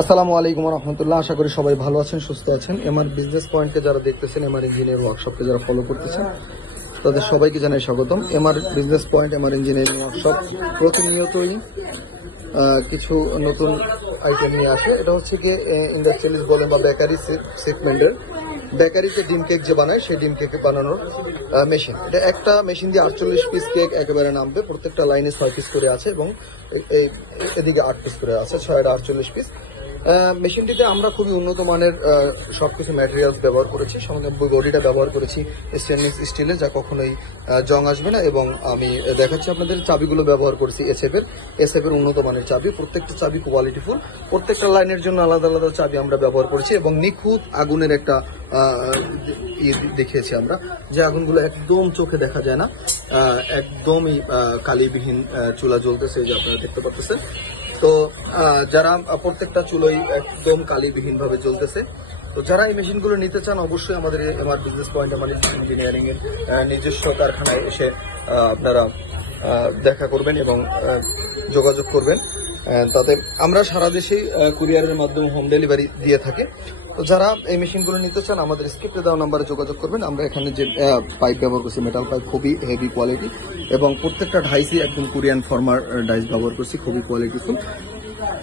আসসালামু আলাইকুম রহমতুল্লাহ। আশা করি সবাই ভালো আছেন, সুস্থ আছেন। এমআর বিজনেস পয়েন্টকে যারা দেখতেছেন, এমআর ইঞ্জিনিয়ার ওয়ার্কশপকে যারা ফলো করতেছেন, তাদের সবাইকে জানাই স্বাগতম। MR business point, MR engineering workshop প্রতিনিয়তই কিছু নতুন আইটেম নিয়ে আসে। এটা হচ্ছে কি ইন্ডাস্ট্রিয়ালিস্ট বলেন বা বেকারি সেগমেন্টের, বেকারিতে ডিম কেক যে বানায় সেই ডিম কেক বানানোর মেশিন। এটা একটা মেশিন দিয়ে 48 পিস কেক একেবারে নামবে। প্রত্যেকটা লাইনে 6 পিস করে আছে এবং এদিকে 8 পিস করে আছে, 6 48 পিস। মেশিনটিতে আমরা খুবই উন্নত মানের সবকিছু ম্যাটেরিয়ালস ব্যবহার করেছি। সঙ্গে বডিটা ব্যবহার করেছি স্টেনলেস স্টিলের, যা কখনোই জং আসবে না। এবং আমি দেখাচ্ছি আপনাদের চাবিগুলো ব্যবহার করেছি এসএফের উন্নত মানের চাবি। প্রত্যেকটা চাবি কোয়ালিটিফুল। প্রত্যেকটা লাইনের জন্য আলাদা আলাদা চাবি আমরা ব্যবহার করেছি এবং নিখুঁত আগুনের একটা দেখিয়েছি আমরা, যে আগুনগুলো একদম চোখে দেখা যায় না, একদমই কালিবিহীন চুলা জ্বলতেছে, যে আপনারা দেখতে পাচ্ছেন। তো যারা প্রত্যেকটা চুলোই একদম কালিবিহীন ভাবে জ্বলতেছে। তো যারা এই মেশিনগুলো নিতে চান, অবশ্যই আমাদের এমআর বিজনেস পয়েন্ট, আমার ইঞ্জিনিয়ারিং এর নিজস্ব কারখানায় এসে আপনারা দেখা করবেন এবং যোগাযোগ করবেন। তাতে আমরা সারা দেশেই কুরিয়ারের মাধ্যমে হোম ডেলিভারি দিয়ে থাকি। তো যারা এই মেশিনগুলো নিতে চান, আমাদের স্ক্রিপ্টে দেওয়া নাম্বারে যোগাযোগ করবেন। আমরা এখানে যে পাইপ ব্যবহার করছি, মেটাল পাইপ, খুবই হেভি কোয়ালিটি এবং প্রত্যেকটা ডাইসই একদম কোরিয়ান ফর্মার ডাইস ব্যবহার করছি, খুবই কোয়ালিটিফুল।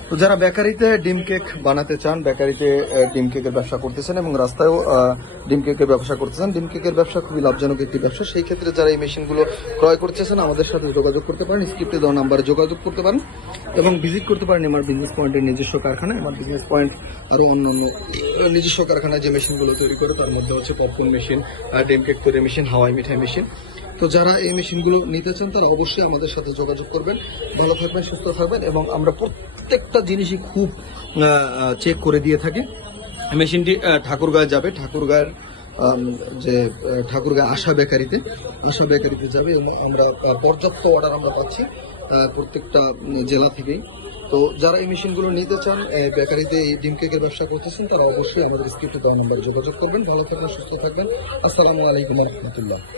তো যারা বেকারিতে ডিম কেক বানাতে চান, বেকারিতে ডিম কেকের ব্যবসা করতেছেন এবং রাস্তায়ও ডিম কেকের ব্যবসা করতেছেন, ডিম কেকের ব্যবসা খুবই লাভজনক একটি ব্যবসা। সেই ক্ষেত্রে যারা এই মেশিনগুলো ক্রয় করতেছেন, আমাদের সাথে যোগাযোগ করতে পারেন, স্ক্রিপ্টে দেওয়া নাম্বারে যোগাযোগ করতে পারেন এবং ভিজিট করতে পারেন আমার বিজনেস পয়েন্টের নিজস্ব কারখানা। আমার বিজনেস পয়েন্ট আরো অন্যান্য নিজস্ব কারখানায় যে মেশিনগুলো তৈরি করে, তার মধ্যে হচ্ছে পপকর্ন মেশিন, ডিম কেক তৈরি মেশিন, হাওয়াই মিঠাই মেশিন। তো যারা এই মেশিনগুলো নিতে চান, তারা অবশ্যই আমাদের সাথে যোগাযোগ করবেন। ভালো থাকবেন, সুস্থ থাকবেন এবং আমরা প্রত্যেকটা জিনিসই খুব চেক করে দিয়ে থাকি। মেশিনটি ঠাকুরগাঁয়ে যাবে, ঠাকুরগাঁয়ের যে ঠাকুরগাঁয় আশা বেকারিতে যাবে এবং আমরা পর্যাপ্ত অর্ডার আমরা পাচ্ছি প্রত্যেকটা জেলা থেকেই। তো যারা এই মেশিনগুলো নিতে চান, বেকারিতে এই ডিম কেকের ব্যবসা করতেছেন, তারা অবশ্যই আমাদের স্ক্রিপ্টে দেওয়া নাম্বারে যোগাযোগ করবেন। ভালো থাকবেন, সুস্থ থাকবেন। আসসালামু আলাইকুম রহমতুল্লাহ।